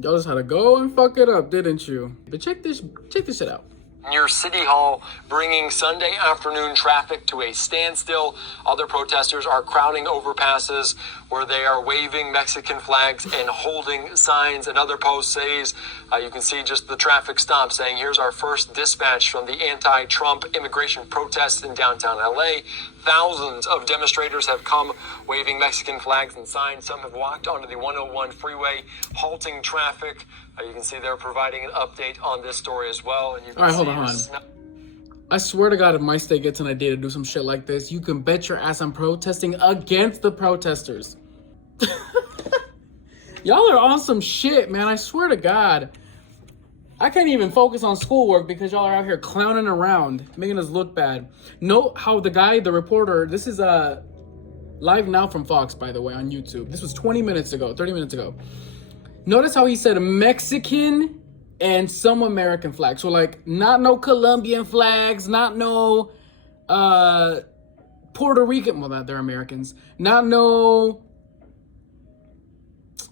Y'all just had to go and fuck it up, didn't you? But check this shit out. Near City Hall, bringing Sunday afternoon traffic to a standstill. Other protesters are crowding overpasses where they are waving Mexican flags and holding signs. Another post says, you can see just the traffic stop saying, here's our first dispatch from the anti-Trump immigration protests in downtown LA. Thousands of demonstrators have come waving Mexican flags and signs. Some have walked onto the 101 freeway, halting traffic. You can see they're providing an update on this story as well. And you can all right, hold on. I swear to God, if my state gets an idea to do some shit like this, you can bet your ass I'm protesting against the protesters. Y'all are on some shit, man. I swear to God. I can't even focus on schoolwork because y'all are out here clowning around, making us look bad. Note how the reporter, this is live now from Fox, by the way, on YouTube. This was 30 minutes ago. Notice how he said Mexican and some American flags. So like not no Colombian flags, not no Puerto Rican, well they're Americans, not no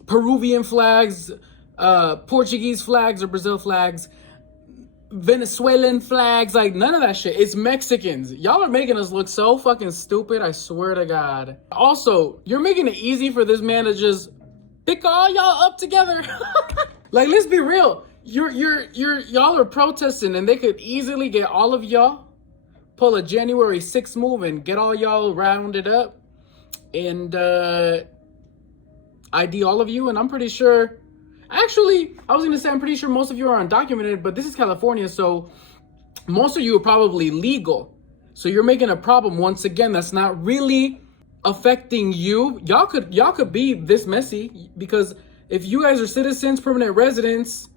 Peruvian flags, Portuguese flags or Brazil flags, Venezuelan flags, like none of that shit. It's Mexicans. Y'all are making us look so fucking stupid, I swear to God. Also, you're making it easy for this man to just pick all y'all up together. Like, let's be real. Y'all are protesting and they could easily get all of y'all, pull a January 6th move and get all y'all rounded up and ID all of you. And I'm pretty sure, actually, I'm pretty sure most of you are undocumented, but this is California, so most of you are probably legal. So you're making a problem once again that's not really affecting you. Y'all could be this messy because if you guys are citizens, permanent residents,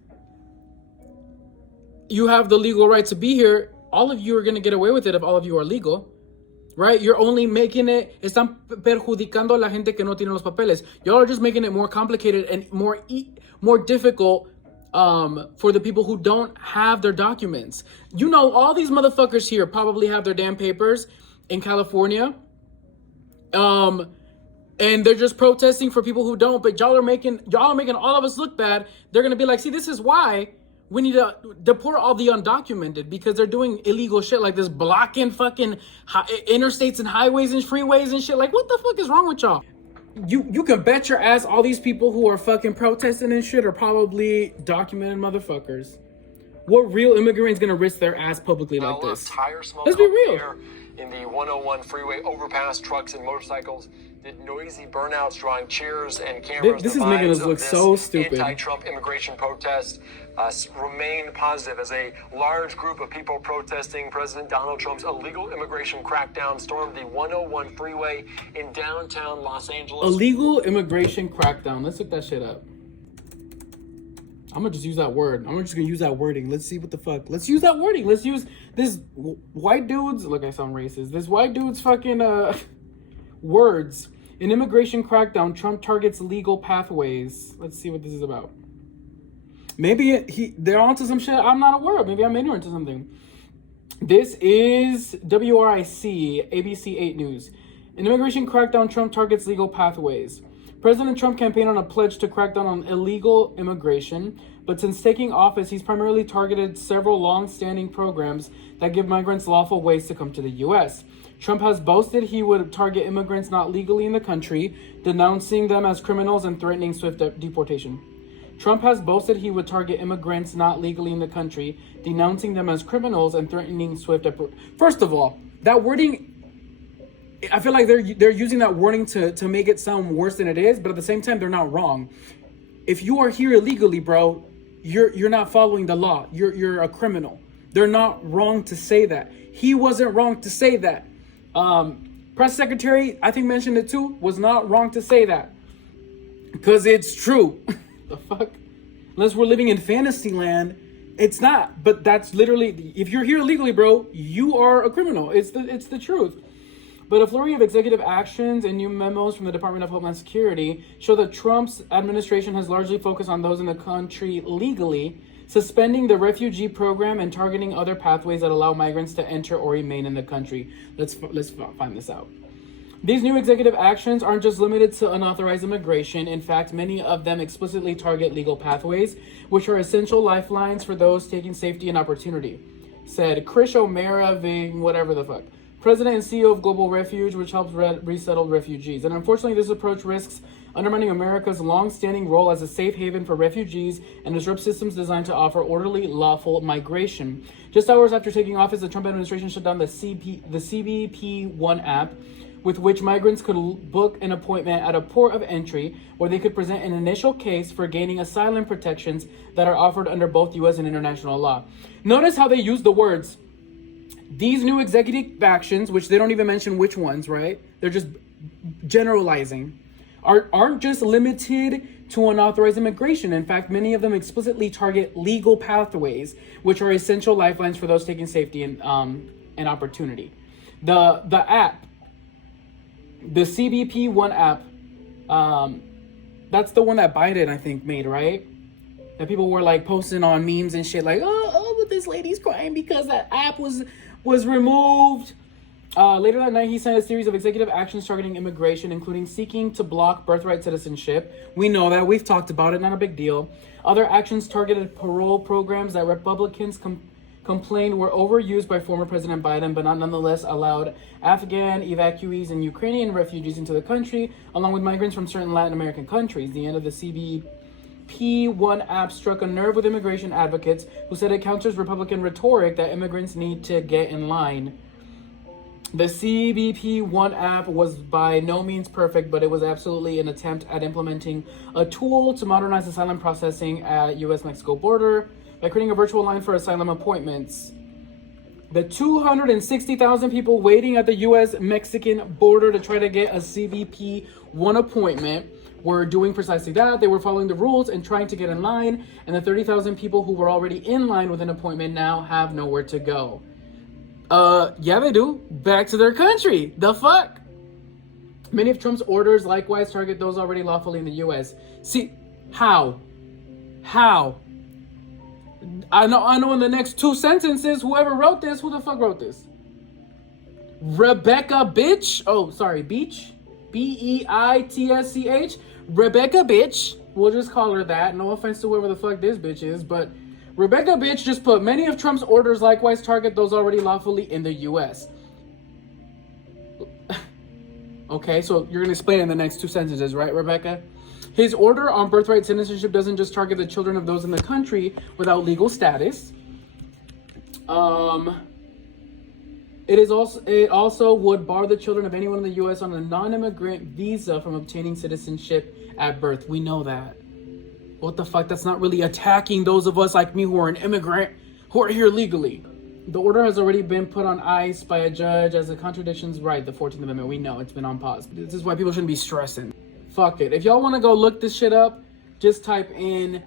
you have the legal right to be here. All of you are going to get away with it if all of you are legal, right? You're only making it, están perjudicando a la gente que no tiene los papeles. Y'all are just making it more complicated and more difficult for the people who don't have their documents. You know, all these motherfuckers here probably have their damn papers in California. And they're just protesting for people who don't, but y'all are making all of us look bad. They're gonna be like, see, this is why we need to deport all the undocumented, because they're doing illegal shit like this, blocking fucking interstates and highways and freeways and shit. Like, what the fuck is wrong with y'all? You can bet your ass all these people who are fucking protesting and shit are probably documented motherfuckers. What real immigrant's gonna risk their ass publicly like this? Let's be real. In the 101 freeway overpass, trucks and motorcycles did noisy burnouts, drawing cheers and cameras. This is making us look so stupid. Anti-Trump immigration protests remain positive as a large group of people protesting President Donald Trump's illegal immigration crackdown stormed the 101 freeway in downtown Los Angeles. Illegal immigration crackdown. Let's look that shit up. I'm gonna just use that word. I'm just gonna use that wording. Let's see what the fuck. Let's use that wording. Let's use this white dude's. Look, I sound racist. This white dude's fucking words. In immigration crackdown, Trump targets legal pathways. Let's see what this is about. Maybe they're onto some shit I'm not aware of. Maybe I'm ignorant to something. This is WRIC, ABC 8 News. In immigration crackdown, Trump targets legal pathways. President Trump campaigned on a pledge to crack down on illegal immigration, but since taking office, he's primarily targeted several long-standing programs that give migrants lawful ways to come to the U.S. Trump has boasted he would target immigrants not legally in the country, denouncing them as criminals and threatening swift deportation. Trump has boasted he would target immigrants not legally in the country, denouncing them as criminals and threatening swift deportation. First of all, that wording, I feel like they're using that wording to make it sound worse than it is, but at the same time, they're not wrong. If you are here illegally, bro, you're not following the law. You're a criminal. They're not wrong to say that. He wasn't wrong to say that. Press secretary, I think mentioned it too, was not wrong to say that. Because it's true. The fuck? Unless we're living in fantasy land, it's not. But that's literally, if you're here illegally, bro, you are a criminal. It's the truth. But a flurry of executive actions and new memos from the Department of Homeland Security show that Trump's administration has largely focused on those in the country legally, suspending the refugee program and targeting other pathways that allow migrants to enter or remain in the country. Let's find this out. These new executive actions aren't just limited to unauthorized immigration. In fact, many of them explicitly target legal pathways, which are essential lifelines for those taking safety and opportunity, said Krish O'Mara, whatever the fuck, president and CEO of Global Refuge, which helps resettle refugees. And unfortunately, this approach risks undermining America's long-standing role as a safe haven for refugees and disrupt systems designed to offer orderly, lawful migration. Just hours after taking office, the Trump administration shut down the CBP-1 app, with which migrants could book an appointment at a port of entry where they could present an initial case for gaining asylum protections that are offered under both U.S. and international law. Notice how they use the words, these new executive actions, which they don't even mention which ones, right? They're just generalizing, aren't just limited to unauthorized immigration. In fact, many of them explicitly target legal pathways, which are essential lifelines for those taking safety and opportunity. The app, the CBP-1 app, that's the one that Biden, I think, made, right? That people were like posting on memes and shit like, oh, but this lady's crying because that app was removed. Later that night, he signed a series of executive actions targeting immigration, including seeking to block birthright citizenship. We know that. We've talked about it. Not a big deal. Other actions targeted parole programs that Republicans complained were overused by former President Biden, but nonetheless allowed Afghan evacuees and Ukrainian refugees into the country, along with migrants from certain Latin American countries. The end of the CBP-1 app struck a nerve with immigration advocates who said it counters Republican rhetoric that immigrants need to get in line. The CBP-1 app was by no means perfect, but it was absolutely an attempt at implementing a tool to modernize asylum processing at U.S.-Mexico border by creating a virtual line for asylum appointments. The 260,000 people waiting at the U.S.-Mexican border to try to get a CBP-1 appointment were doing precisely that. They were following the rules and trying to get in line, and the 30,000 people who were already in line with an appointment now have nowhere to go. Yeah, they do. Back to their country. The fuck? Many of Trump's orders likewise target those already lawfully in the U.S. See, how? I know in the next two sentences, whoever wrote this, who the fuck wrote this? Rebecca Bitch? Oh, sorry, Beach? B-E-I-T-S-C-H? Rebecca Bitch. We'll just call her that. No offense to whoever the fuck this bitch is, but Rebecca Bitch just put, many of Trump's orders likewise target those already lawfully in the U.S. Okay, so you're going to explain in the next two sentences, right, Rebecca? His order on birthright citizenship doesn't just target the children of those in the country without legal status. It also would bar the children of anyone in the U.S. on a non-immigrant visa from obtaining citizenship at birth. We know that. What the fuck? That's not really attacking those of us like me who are an immigrant, who are here legally. The order has already been put on ice by a judge as the contradictions right. The 14th Amendment, we know it's been on pause. This is why people shouldn't be stressing. Fuck it. If y'all want to go look this shit up, just type in,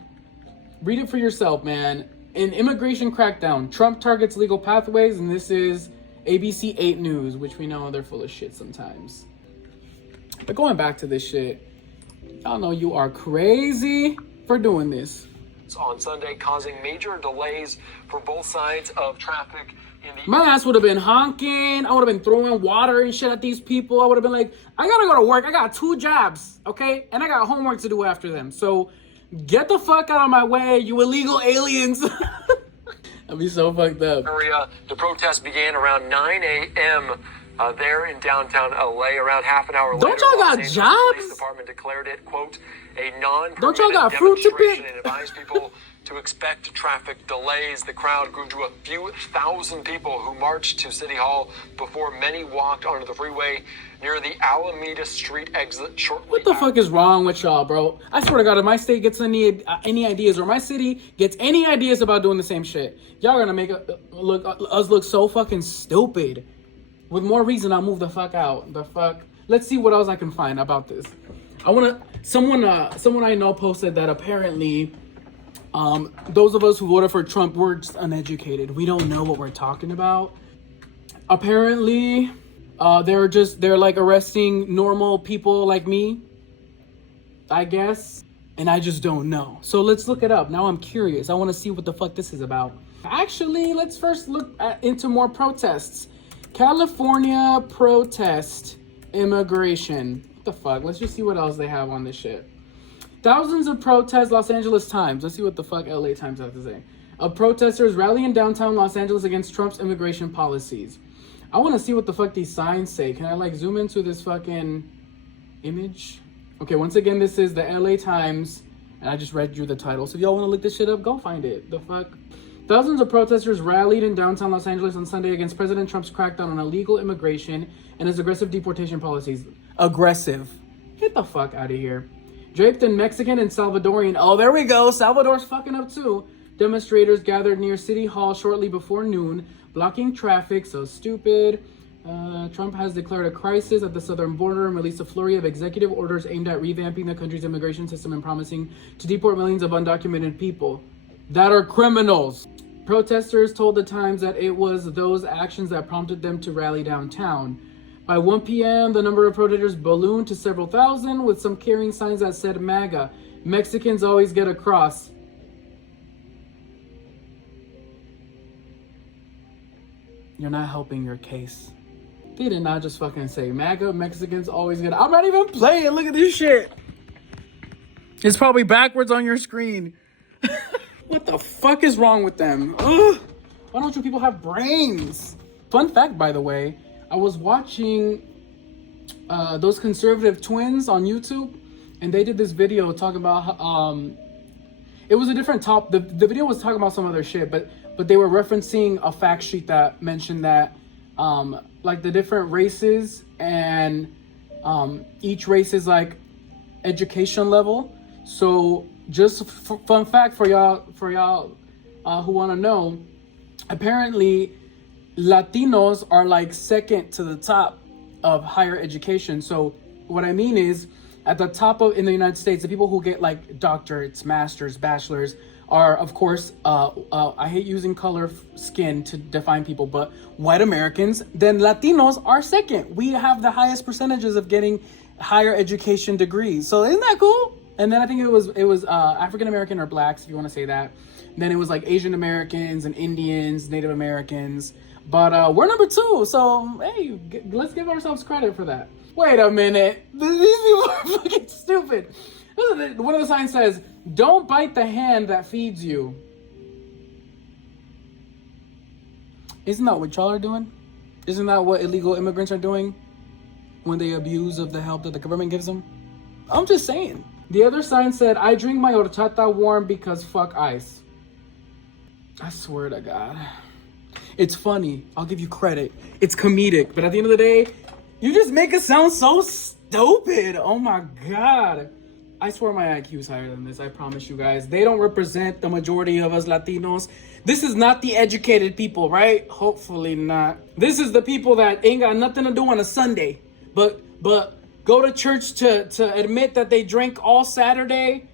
read it for yourself, man. In immigration crackdown, Trump targets legal pathways, and this is ABC 8 News, which we know they're full of shit sometimes. But going back to this shit, y'all know you are crazy for doing this. On Sunday, causing major delays for both sides of traffic in the... My ass would have been honking. I would have been throwing water and shit at these people. I would have been like, I gotta go to work. I got 2 jobs, okay? And I got homework to do after them. So get the fuck out of my way, you illegal aliens. I'd be so fucked up. The protest began around 9 a.m. There in downtown LA. Around half an hour later, don't y'all got Los Angeles jobs? Police Department declared it, quote, a non-permitted Don't y'all got fruit to demonstration pick? and advised people to expect traffic delays. The crowd grew to a few thousand people who marched to City Hall before many walked onto the freeway near the Alameda Street exit shortly. What the fuck is wrong with y'all, bro? I swear to God, if my state gets any ideas, or my city gets any ideas about doing the same shit, y'all gonna make us look so fucking stupid. With more reason, I'll move the fuck out. The fuck. Let's see what else I can find about this. Someone I know posted that apparently, those of us who voted for Trump, we're just uneducated. We don't know what we're talking about. Apparently, they're like arresting normal people like me, I guess. And I just don't know. So let's look it up. Now I'm curious. I want to see what the fuck this is about. Actually, let's first look into more protests. California protest immigration. What the fuck? Let's just see what else they have on this shit. Thousands of protests, Los Angeles Times. Let's see what the fuck LA Times have to say. Of protesters rally in downtown Los Angeles against Trump's immigration policies. I want to see what the fuck these signs say. Can I like zoom into this fucking image? Okay, once again, this is the LA Times, and I just read you the title. So if y'all want to look this shit up, go find it. The fuck? Thousands of protesters rallied in downtown Los Angeles on Sunday against President Trump's crackdown on illegal immigration and his aggressive deportation policies. Aggressive. Get the fuck out of here. Draped in Mexican and Salvadorian. Oh, there we go. Salvador's fucking up too. Demonstrators gathered near City Hall shortly before noon, blocking traffic. So stupid. Trump has declared a crisis at the southern border and released a flurry of executive orders aimed at revamping the country's immigration system and promising to deport millions of undocumented people that are criminals. Protesters told the Times that it was those actions that prompted them to rally downtown. By 1 p.m., the number of protesters ballooned to several thousand, with some carrying signs that said MAGA. Mexicans always get across. You're not helping your case. They did not just fucking say MAGA, Mexicans always get... I'm not even playing. Look at this shit. It's probably backwards on your screen. What the fuck is wrong with them? Ugh. Why don't you people have brains? Fun fact, by the way, I was watching those conservative twins on YouTube, and they did this video talking about it was a different top. The video was talking about some other shit, but they were referencing a fact sheet that mentioned that like the different races and each race is like education level. So just fun fact for y'all who want to know, apparently Latinos are like second to the top of higher education. So what I mean is, at the top of in the United States, the people who get like doctorates, masters, bachelors are, of course, I hate using color skin to define people, but white Americans. Then Latinos are second. We have the highest percentages of getting higher education degrees. So isn't that cool? And then I think it was African American or blacks, if you want to say that. Then it was like Asian Americans and Indians, Native Americans. But we're number 2, so hey, let's give ourselves credit for that. Wait a minute. These people are fucking stupid. One of the signs says, "Don't bite the hand that feeds you." Isn't that what y'all are doing? Isn't that what illegal immigrants are doing when they abuse of the help that the government gives them? I'm just saying. The other sign said, "I drink my horchata warm because fuck ice." I swear to God. It's funny. I'll give you credit. It's comedic. But at the end of the day, you just make it sound so stupid. Oh my God. I swear my IQ is higher than this. I promise you guys. They don't represent the majority of us Latinos. This is not the educated people, right? Hopefully not. This is the people that ain't got nothing to do on a Sunday. But go to church to admit that they drank all Saturday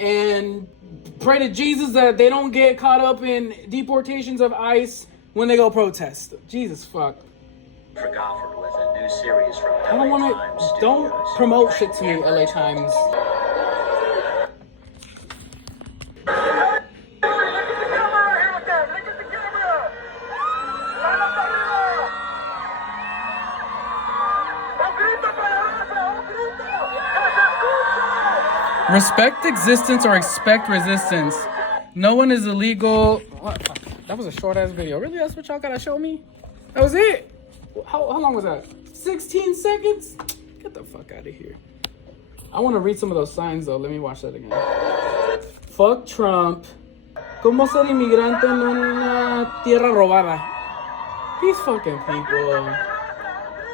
and pray to Jesus that they don't get caught up in deportations of ICE when they go protest. Jesus fuck. For Gofford with a new series from I don't want to. Don't promote shit to me, LA Times. Respect existence or expect resistance. No one is illegal. What? That was a short ass video. Really? That's what y'all gotta show me? That was it? How long was that? 16 seconds? Get the fuck out of here. I want to read some of those signs though. Let me watch that again. Fuck Trump. ¿Cómo ser inmigrante en una tierra robada? These fucking people.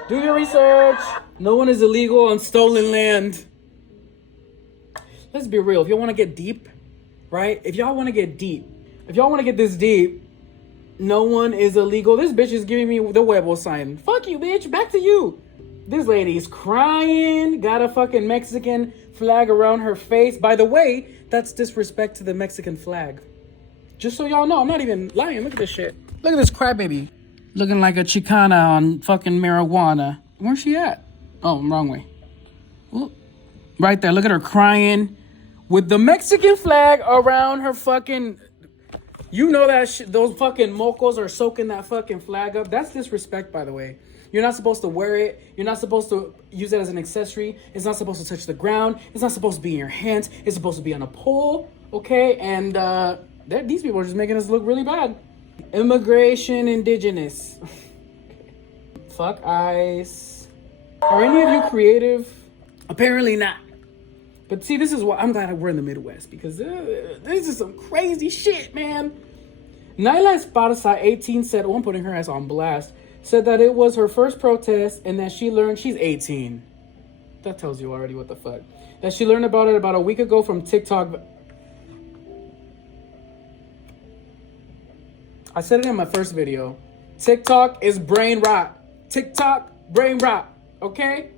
Do your research. No one is illegal on stolen land. Let's be real. If y'all want to get deep, right? If y'all want to get deep, if y'all want to get this deep, no one is illegal. This bitch is giving me the huevo sign. Fuck you, bitch. Back to you. This lady's crying. Got a fucking Mexican flag around her face. By the way, that's disrespect to the Mexican flag. Just so y'all know, I'm not even lying. Look at this shit. Look at this crybaby. Looking like a Chicana on fucking marijuana. Where's she at? Oh, wrong way. Ooh. Right there. Look at her crying with the Mexican flag around her fucking... You know that those fucking mocos are soaking that fucking flag up. That's disrespect, by the way. You're not supposed to wear it. You're not supposed to use it as an accessory. It's not supposed to touch the ground. It's not supposed to be in your hands. It's supposed to be on a pole, okay? And these people are just making us look really bad. Immigration, indigenous. Fuck ICE. Are any of you creative? Apparently not. But see, this is why I'm glad we're in the Midwest, because this is some crazy shit, man. Naila Esparza, 18, said, oh, I'm putting her ass on blast, said that it was her first protest and that she learned, she's 18. That tells you already what the fuck. That she learned about it about a week ago from TikTok. I said it in my first video. TikTok is brain rot. TikTok, brain rot. Okay?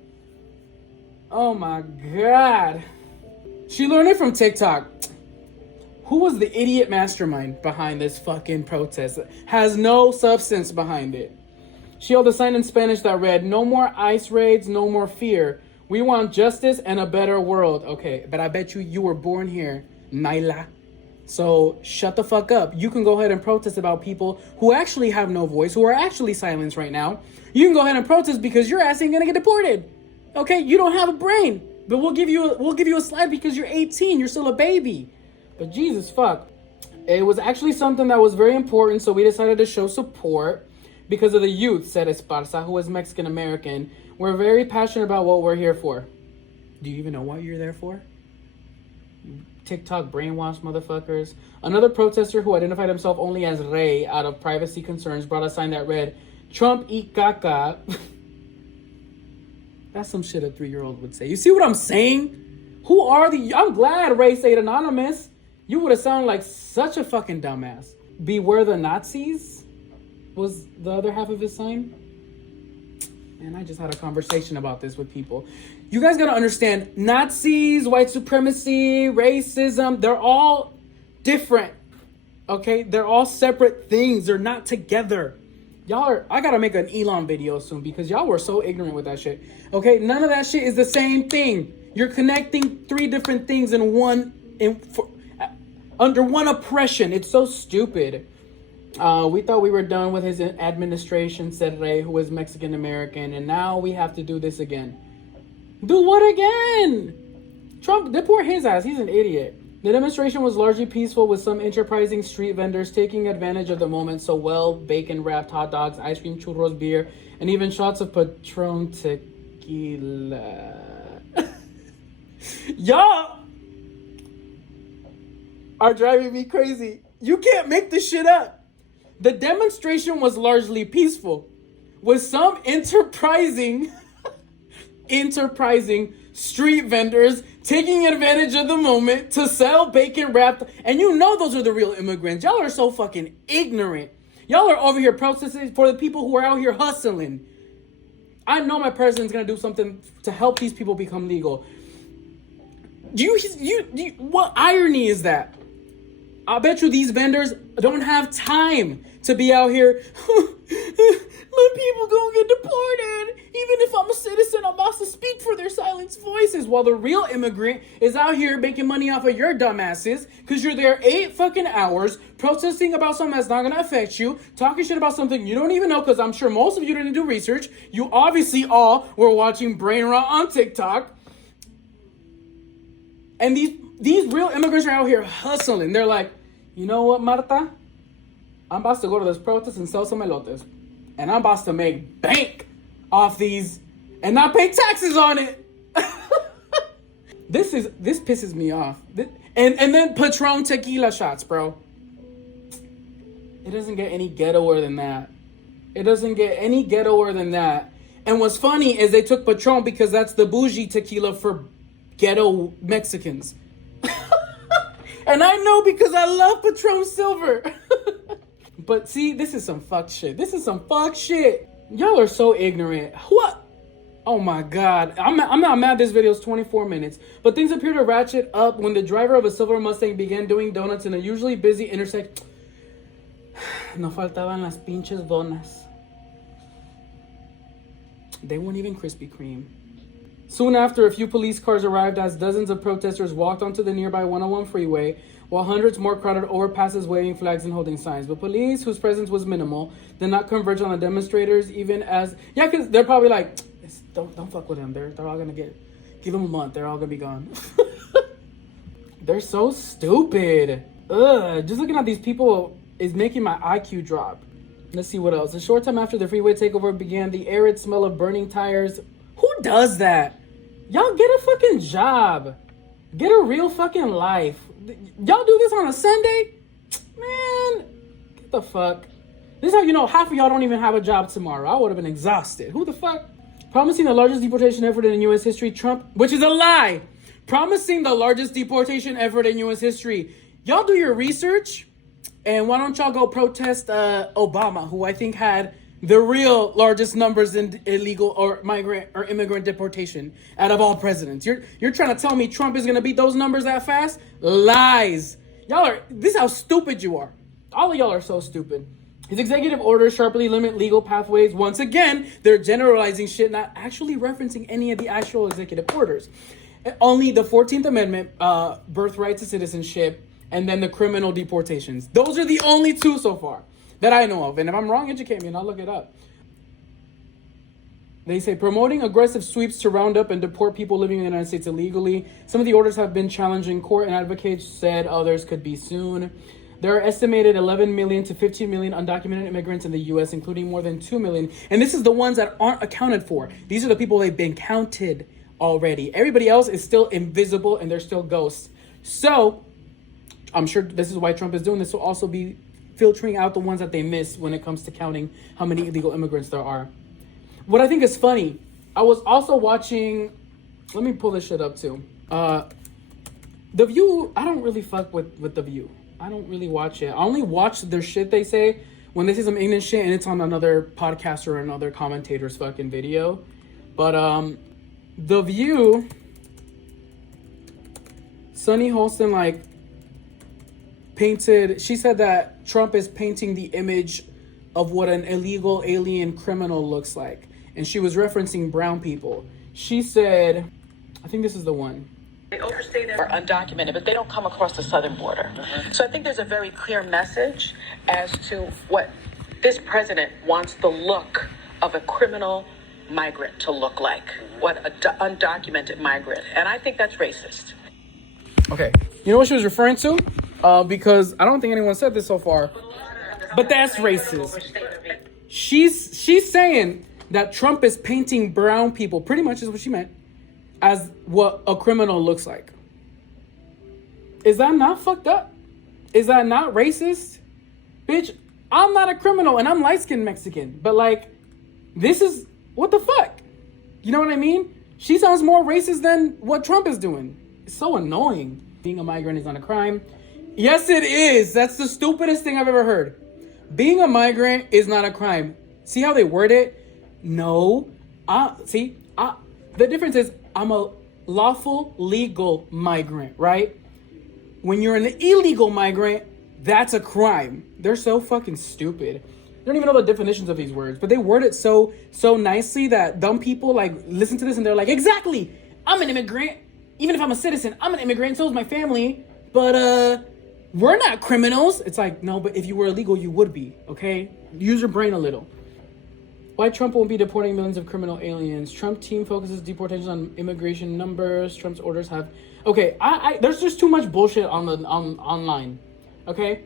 Oh my God. She learned it from TikTok. Who was the idiot mastermind behind this fucking protest? Has no substance behind it. She held a sign in Spanish that read, "No more ICE raids, no more fear. We want justice and a better world." Okay, but I bet you were born here, Naila. So shut the fuck up. You can go ahead and protest about people who actually have no voice, who are actually silenced right now. You can go ahead and protest because your ass ain't gonna get deported. Okay, you don't have a brain, but we'll give you a slide because you're 18. You're still a baby. But Jesus fuck. It was actually something that was very important, so we decided to show support because of the youth, said Esparza, who is Mexican American. We're very passionate about what we're here for. Do you even know what you're there for? TikTok brainwashed motherfuckers. Another protester who identified himself only as Rey out of privacy concerns brought a sign that read, "Trump eat caca." That's some shit a 3-year-old would say. You see what I'm saying? Who are I'm glad Rey stayed anonymous. You would have sounded like such a fucking dumbass. Beware the Nazis was the other half of his sign. And I just had a conversation about this with people. You guys gotta understand, Nazis, white supremacy, racism, they're all different. Okay? They're all separate things. They're not together. I gotta make an Elon video soon because y'all were so ignorant with that shit. Okay? None of that shit is the same thing. You're connecting 3 different things under one oppression. It's so stupid. We thought we were done with his administration, said Rey, who is Mexican American, and now we have to do this again. Do what again? Trump, deport his ass. He's an idiot. The demonstration was largely peaceful, with some enterprising street vendors taking advantage of the moment. So bacon-wrapped hot dogs, ice cream, churros, beer, and even shots of Patron tequila. Y'all are driving me crazy. You can't make this shit up. The demonstration was largely peaceful, with some enterprising street vendors taking advantage of the moment to sell bacon wrapped. And you know those are the real immigrants. Y'all are so fucking ignorant. Y'all are over here protesting for the people who are out here hustling. I know my president's gonna do something to help these people become legal. What irony is that? I bet you these vendors don't have time to be out here. My people gonna get deported. Even if I'm a citizen, I'm about to speak for their silenced voices. While the real immigrant is out here making money off of your dumbasses because you're there 8 fucking hours protesting about something that's not gonna affect you, talking shit about something you don't even know, because I'm sure most of you didn't do research. You obviously all were watching Brain Rot on TikTok. And these real immigrants are out here hustling. They're like, you know what, Marta? I'm about to go to this protest and sell some elotes. And I'm about to make bank off these and not pay taxes on it. This pisses me off. And then Patron tequila shots, bro. It doesn't get any ghettoer than that. It doesn't get any ghettoer than that. And what's funny is they took Patron because that's the bougie tequila for ghetto Mexicans. And I know because I love Patron Silver. But see, this is some fuck shit. Y'all are so ignorant. What? Oh my God. I'm not mad this video is 24 minutes. But things appear to ratchet up when the driver of a silver Mustang began doing donuts in a usually busy intersection. No faltaban las pinches donas. They weren't even Krispy Kreme. Soon after, a few police cars arrived as dozens of protesters walked onto the nearby 101 freeway, while hundreds more crowded overpasses waving flags and holding signs. But police, whose presence was minimal, did not converge on the demonstrators, even as... Yeah, because they're probably like, don't fuck with them. They're all going to give them a month. They're all going to be gone. They're so stupid. Ugh, just looking at these people is making my IQ drop. Let's see what else. A short time after the freeway takeover began, the arid smell of burning tires. Who does that? Y'all get a fucking job. Get a real fucking life. Y'all do this on a Sunday? Man, get the fuck. This is how you know half of y'all don't even have a job tomorrow. I would have been exhausted. Who the fuck? Promising the largest deportation effort in U.S. history, Trump, which is a lie. Promising the largest deportation effort in U.S. history. Y'all do your research, and why don't y'all go protest Obama, who I think had the real largest numbers in illegal or migrant or immigrant deportation out of all presidents. You're trying to tell me Trump is gonna beat those numbers that fast? Lies. This is how stupid you are. All of y'all are so stupid. His executive orders sharply limit legal pathways. Once again, they're generalizing shit, not actually referencing any of the actual executive orders. Only the 14th Amendment, birthright to citizenship, and then the criminal deportations. Those are the only two so far that I know of. And if I'm wrong, educate me and I'll look it up. They say promoting aggressive sweeps to round up and deport people living in the United States illegally. Some of the orders have been challenged in court, and advocates said others could be soon. There are estimated 11 million to 15 million undocumented immigrants in the U.S., including more than 2 million. And this is the ones that aren't accounted for. These are the people they've been counted already. Everybody else is still invisible and they're still ghosts. So I'm sure this is why Trump is doing this, to also be filtering out the ones that they miss when it comes to counting how many illegal immigrants there are. What I think is funny, I was also watching, let me pull this shit up too. The View, I don't really fuck with The View. I don't really watch it. I only watch their shit they say when they say some ignorant shit and it's on another podcast or another commentator's fucking video. But The View, Sunny Holston painted, she said that Trump is painting the image of what an illegal alien criminal looks like. And she was referencing brown people. She said, I think this is the one. They overstay their undocumented, but they don't come across the southern border. So I think there's a very clear message as to what this president wants the look of a criminal migrant to look like, what an undocumented migrant. And I think that's racist. Okay, you know what she was referring to? Because I don't think anyone said this so far, but that's racist. She's saying that Trump is painting brown people, pretty much is what she meant, as what a criminal looks like. Is that not fucked up? Is that not racist? Bitch, I'm not a criminal and I'm light-skinned Mexican, but this is, what the fuck? You know what I mean? She sounds more racist than what Trump is doing. It's so annoying. Being a migrant is not a crime. Yes, it is. That's the stupidest thing I've ever heard. Being a migrant is not a crime. See how they word it? No. The difference is I'm a lawful, legal migrant, right? When you're an illegal migrant, that's a crime. They're so fucking stupid. They don't even know the definitions of these words, but they word it so nicely that dumb people listen to this and they're like, exactly, I'm an immigrant. Even if I'm a citizen, I'm an immigrant, so is my family. But we're not criminals. It's like, no, but if you were illegal, you would be, okay? Use your brain a little. Why Trump won't be deporting millions of criminal aliens. Trump team focuses deportations on immigration numbers. Trump's orders have... Okay, there's just too much bullshit online, okay?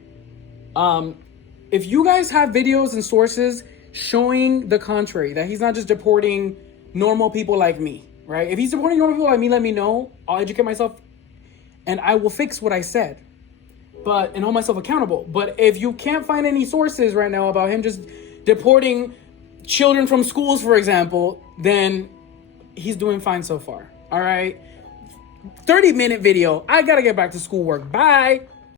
If you guys have videos and sources showing the contrary, that he's not just deporting normal people like me, right? If he's deporting normal people like me, let me know. I'll educate myself and I will fix what I said, and hold myself accountable. But if you can't find any sources right now about him just deporting children from schools, for example, then he's doing fine so far. All right. 30-minute video. I gotta get back to schoolwork. Bye.